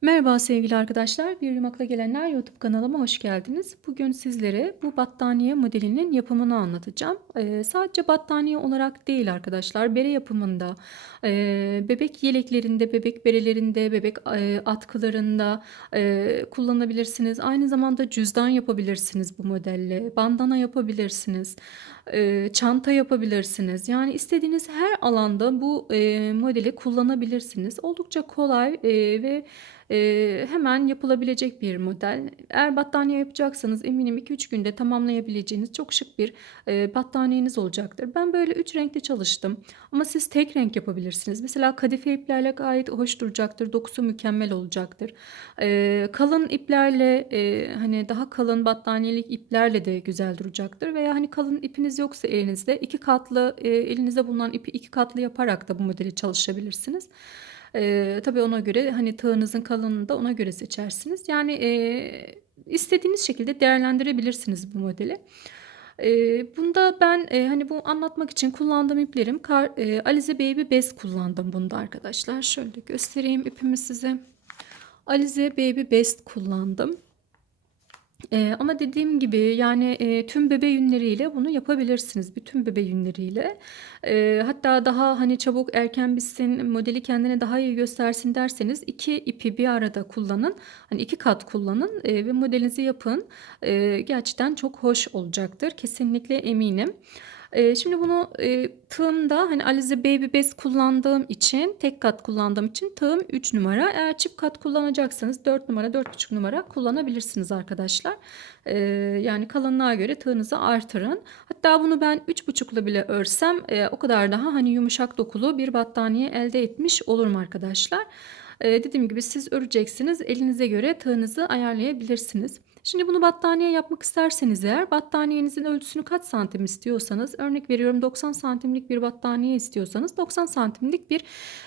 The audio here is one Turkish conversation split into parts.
Merhaba sevgili arkadaşlar. Bir Yumakla Gelenler YouTube kanalıma hoş geldiniz. Bugün sizlere bu battaniye modelinin yapımını anlatacağım. Ee, sadece battaniye olarak değil arkadaşlar. Bere yapımında, e, bebek yeleklerinde, bebek berelerinde, bebek e, atkılarında e, kullanabilirsiniz. Aynı zamanda cüzdan yapabilirsiniz bu modelle. Bandana yapabilirsiniz. E, çanta yapabilirsiniz. Yani istediğiniz her alanda bu e, modeli kullanabilirsiniz. Oldukça kolay e, ve Eee, hemen yapılabilecek bir model. Eğer battaniye yapacaksanız eminim 2-3 günde tamamlayabileceğiniz çok şık bir eee, battaniyeniz olacaktır. Ben böyle 3 renkte çalıştım. Ama siz tek renk yapabilirsiniz. Mesela kadife iplerle gayet hoş duracaktır. Dokusu mükemmel olacaktır. Eee, kalın iplerle eee, hani daha kalın battaniyelik iplerle de güzel duracaktır. Veya hani kalın ipiniz yoksa elinizde iki katlı eee, elinizde bulunan ipi iki katlı yaparak da bu modeli çalışabilirsiniz. Eee, tabii ona göre hani tığınızın kalınlığını da ona göre seçersiniz. Yani eee, istediğiniz şekilde değerlendirebilirsiniz bu modeli. Eee, bunda ben eee, hani bu anlatmak için kullandığım iplerim Kar, eee, Alize Baby Bez kullandım bunda arkadaşlar. Şöyle göstereyim ipimi size. Alize Baby Best kullandım. Eee, ama dediğim gibi, yani, eee, tüm bebe yünleriyle bunu yapabilirsiniz. Bütün bebe yünleriyle. Eee, hatta daha, hani, çabuk erken bitsin, modeli kendine daha iyi göstersin derseniz 2 ipi bir arada kullanın. Hani, 2 kat kullanın, eee, ve modelinizi yapın. Eee, gerçekten çok hoş olacaktır. Kesinlikle eminim. Şimdi bunu, eee, tığımda, hani, Alize Baby Bez kullandığım için, tek kat kullandığım için tığım 3 numara. Eğer çift kat kullanacaksanız 4 numara, 4,5 numara kullanabilirsiniz arkadaşlar. Yani kalınlığa göre tığınızı artırın. Hatta bunu ben 3,5'la bile örsem, o kadar daha, hani, yumuşak dokulu bir battaniye elde etmiş olurum arkadaşlar. Eee, dediğim gibi siz öreceksiniz. Elinize göre tığınızı ayarlayabilirsiniz. Şimdi bunu battaniye yapmak isterseniz eğer battaniyenizin ölçüsünü kaç santim istiyorsanız örnek veriyorum 90 santimlik bir battaniye istiyorsanız 90 santimlik bir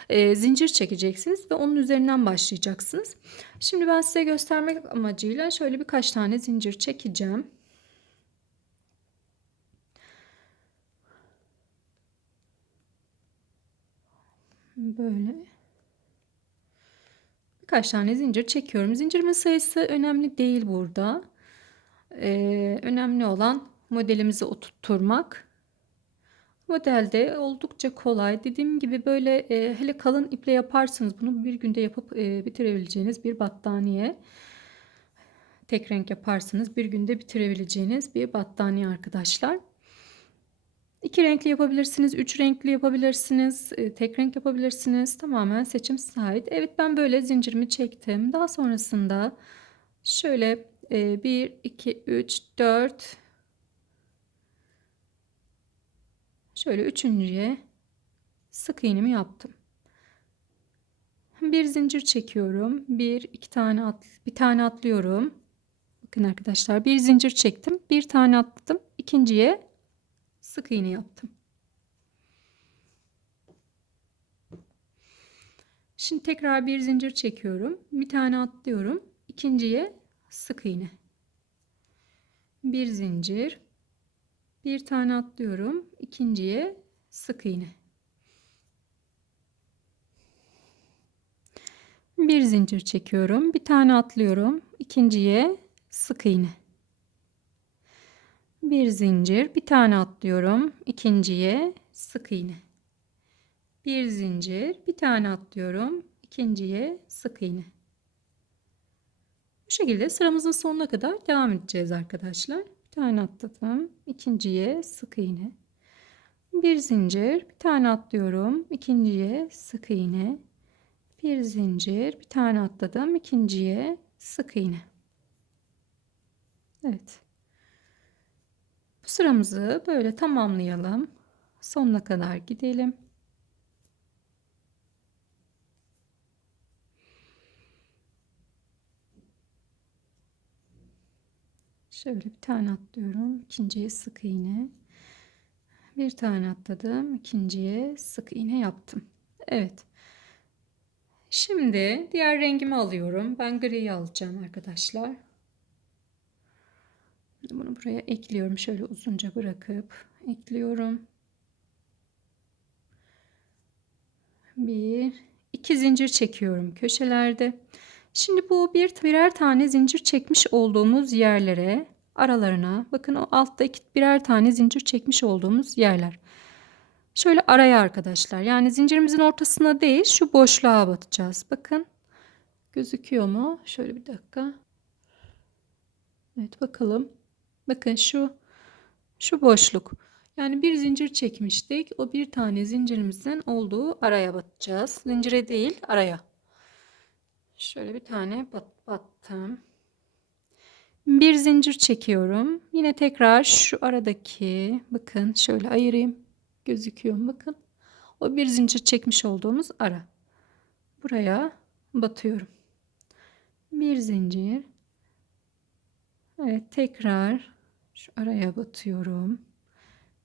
e, zincir çekeceksiniz ve onun üzerinden başlayacaksınız. Şimdi ben size göstermek amacıyla şöyle birkaç tane zincir çekeceğim. Böyle birkaç tane zincir çekiyorum. Zincirimin sayısı önemli değil burada. Ee, önemli olan modelimizi oturtturmak. Modelde oldukça kolay. Dediğim gibi böyle e, hele kalın iple yaparsınız bunu bir günde yapıp e, bitirebileceğiniz bir battaniye. Tek renk yaparsınız bir günde bitirebileceğiniz bir battaniye arkadaşlar. İki renkli yapabilirsiniz, üç renkli yapabilirsiniz, e, tek renk yapabilirsiniz. Tamamen seçim size. Evet ben böyle zincirimi çektim. Daha sonrasında şöyle 1, 2, 3, 4 şöyle üçüncüye sık iğnemi yaptım. Bir zincir çekiyorum. Bir, iki tane at, bir tane atlıyorum. Bakın arkadaşlar bir zincir çektim. Bir tane atladım. İkinciye sık iğne yaptım. Şimdi tekrar bir zincir çekiyorum. Bir tane atlıyorum. İkinciye sık iğne. Bir zincir. Bir tane atlıyorum. İkinciye sık iğne. Bir zincir çekiyorum. Bir tane atlıyorum. İkinciye sık iğne bir zincir bir tane atlıyorum. İkinciye sık iğne. Bir zincir bir tane atlıyorum. İkinciye sık iğne. Bu şekilde sıramızın sonuna kadar devam edeceğiz arkadaşlar. Bir tane atladım. İkinciye sık iğne. Bir zincir bir tane atlıyorum. İkinciye sık iğne. Bir zincir bir tane atladım. İkinciye sık iğne. Evet sıramızı böyle tamamlayalım. Sonuna kadar gidelim. Şöyle bir tane atlıyorum. ikinciye sık iğne. Bir tane atladım. ikinciye sık iğne yaptım. Evet. Şimdi diğer rengimi alıyorum. Ben griyi alacağım arkadaşlar. Bunu buraya ekliyorum. Şöyle uzunca bırakıp ekliyorum. Bir, iki zincir çekiyorum köşelerde. Şimdi bu bir birer tane zincir çekmiş olduğumuz yerlere aralarına bakın o altta iki, birer tane zincir çekmiş olduğumuz yerler. Şöyle araya arkadaşlar yani zincirimizin ortasına değil şu boşluğa batacağız. Bakın gözüküyor mu? Şöyle bir dakika. Evet bakalım. Bakın şu şu boşluk. Yani bir zincir çekmiştik. O bir tane zincirimizin olduğu araya batacağız. Zincire değil araya. Şöyle bir tane bat, battım. Bir zincir çekiyorum. Yine tekrar şu aradaki bakın şöyle ayırayım. Gözüküyor? Bakın. O bir zincir çekmiş olduğumuz ara. Buraya batıyorum. Bir zincir. Evet tekrar şu araya batıyorum.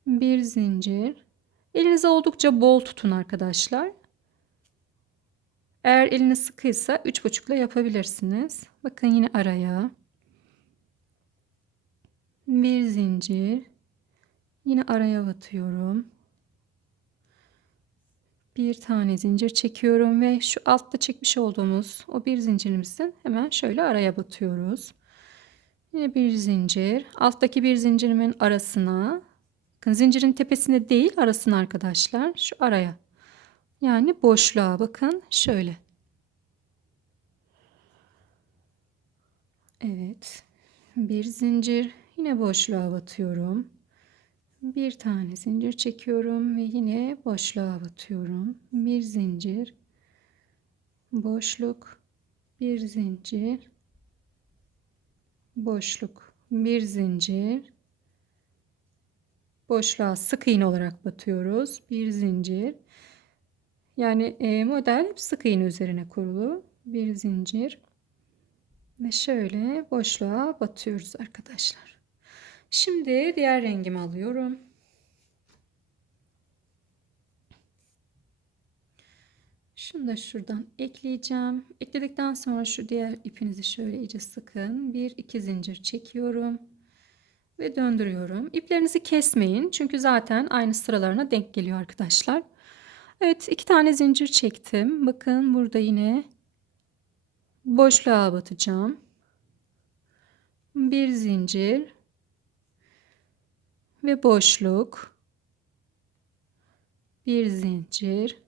Bir zincir. Elinizi oldukça bol tutun arkadaşlar. Eğer eliniz sıkıysa üç buçukla yapabilirsiniz. Bakın yine araya. Bir zincir. Yine araya batıyorum. Bir tane zincir çekiyorum ve şu altta çekmiş olduğumuz o bir zincirimizin hemen şöyle araya batıyoruz. Yine bir zincir. Alttaki bir zincirimin arasına. Bakın zincirin tepesine değil arasına arkadaşlar. Şu araya. Yani boşluğa bakın şöyle. Evet. Bir zincir. Yine boşluğa batıyorum. Bir tane zincir çekiyorum ve yine boşluğa batıyorum. Bir zincir. Boşluk. Bir zincir boşluk. Bir zincir. Boşluğa sık iğne olarak batıyoruz. Bir zincir. Yani e, model sık iğne üzerine kurulu. Bir zincir. Ve şöyle boşluğa batıyoruz arkadaşlar. Şimdi diğer rengimi alıyorum Şunu da şuradan ekleyeceğim. Ekledikten sonra şu diğer ipinizi şöyle iyice sıkın. Bir iki zincir çekiyorum. Ve döndürüyorum. İplerinizi kesmeyin. Çünkü zaten aynı sıralarına denk geliyor arkadaşlar. Evet iki tane zincir çektim. Bakın burada yine boşluğa batacağım. Bir zincir ve boşluk. Bir zincir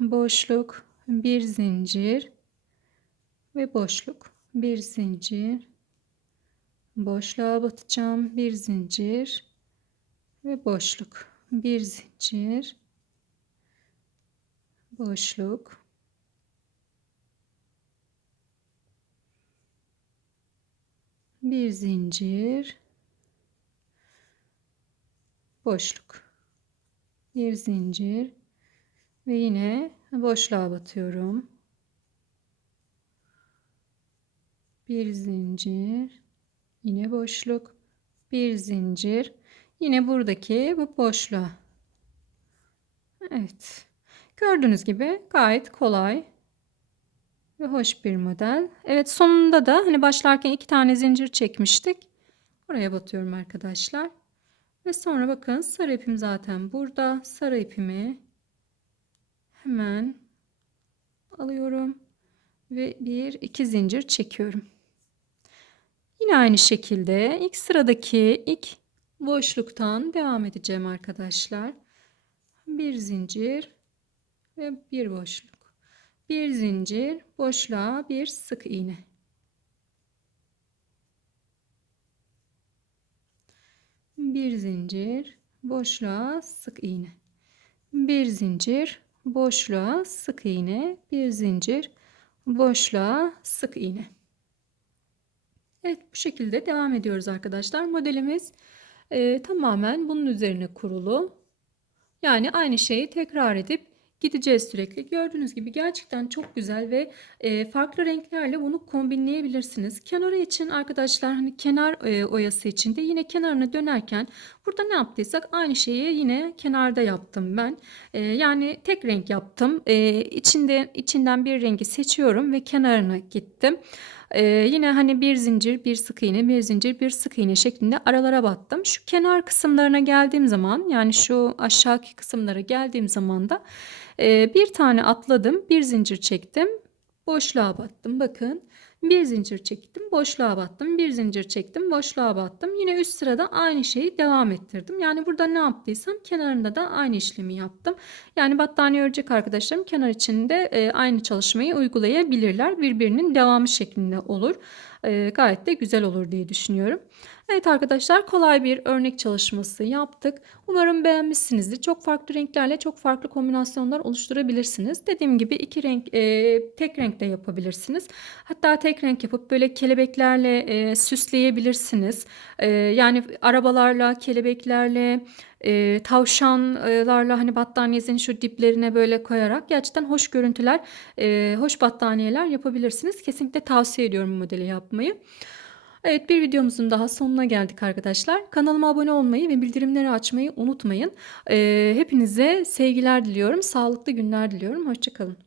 boşluk, bir zincir ve boşluk. Bir zincir, boşluğa batacağım. Bir zincir ve boşluk. Bir zincir, boşluk. Bir zincir, boşluk. Bir zincir, ve yine boşluğa batıyorum. Bir zincir, yine boşluk, bir zincir, yine buradaki bu boşluğa. Evet. Gördüğünüz gibi gayet kolay ve hoş bir model. Evet sonunda da hani başlarken iki tane zincir çekmiştik. Oraya batıyorum arkadaşlar. Ve sonra bakın sarı ipim zaten burada. Sarı ipimi hemen alıyorum ve bir iki zincir çekiyorum. Yine aynı şekilde ilk sıradaki ilk boşluktan devam edeceğim arkadaşlar. Bir zincir ve bir boşluk. Bir zincir, boşluğa bir sık iğne. Bir zincir, boşluğa sık iğne. Bir zincir, boşluğa sık iğne, bir zincir, boşluğa sık iğne. Evet bu şekilde devam ediyoruz arkadaşlar. Modelimiz e, tamamen bunun üzerine kurulu. Yani aynı şeyi tekrar edip gideceğiz sürekli. Gördüğünüz gibi gerçekten çok güzel ve e, farklı renklerle bunu kombinleyebilirsiniz. Kenarı için arkadaşlar hani kenar e, oyası için de yine kenarına dönerken burada ne yaptıysak aynı şeyi yine kenarda yaptım ben. E, yani tek renk yaptım. E, içinde içinden bir rengi seçiyorum ve kenarına gittim. Ee, yine hani bir zincir, bir sık iğne, bir zincir, bir sık iğne şeklinde aralara battım. Şu kenar kısımlarına geldiğim zaman yani şu aşağıki kısımlara geldiğim zaman da e, bir tane atladım, bir zincir çektim. boşluğa battım. Bakın bir zincir çektim, boşluğa battım, bir zincir çektim, boşluğa battım. Yine üst sırada aynı şeyi devam ettirdim. Yani burada ne yaptıysam kenarında da aynı işlemi yaptım. Yani battaniye örecek arkadaşlarım kenar içinde e, aynı çalışmayı uygulayabilirler. Birbirinin devamı şeklinde olur. E, gayet de güzel olur diye düşünüyorum. Evet arkadaşlar kolay bir örnek çalışması yaptık. Umarım beğenmişsinizdir. Çok farklı renklerle çok farklı kombinasyonlar oluşturabilirsiniz. Dediğim gibi iki renk e, tek renkte yapabilirsiniz. Hatta tek renk yapıp böyle kelebeklerle e, süsleyebilirsiniz. E, yani arabalarla, kelebeklerle, e, tavşanlarla hani battaniyenizin şu diplerine böyle koyarak gerçekten hoş görüntüler, e, hoş battaniyeler yapabilirsiniz. Kesinlikle tavsiye ediyorum bu modeli yapmayı. Evet bir videomuzun daha sonuna geldik arkadaşlar. Kanalıma abone olmayı ve bildirimleri açmayı unutmayın. Ee, hepinize sevgiler diliyorum. Sağlıklı günler diliyorum. Hoşçakalın.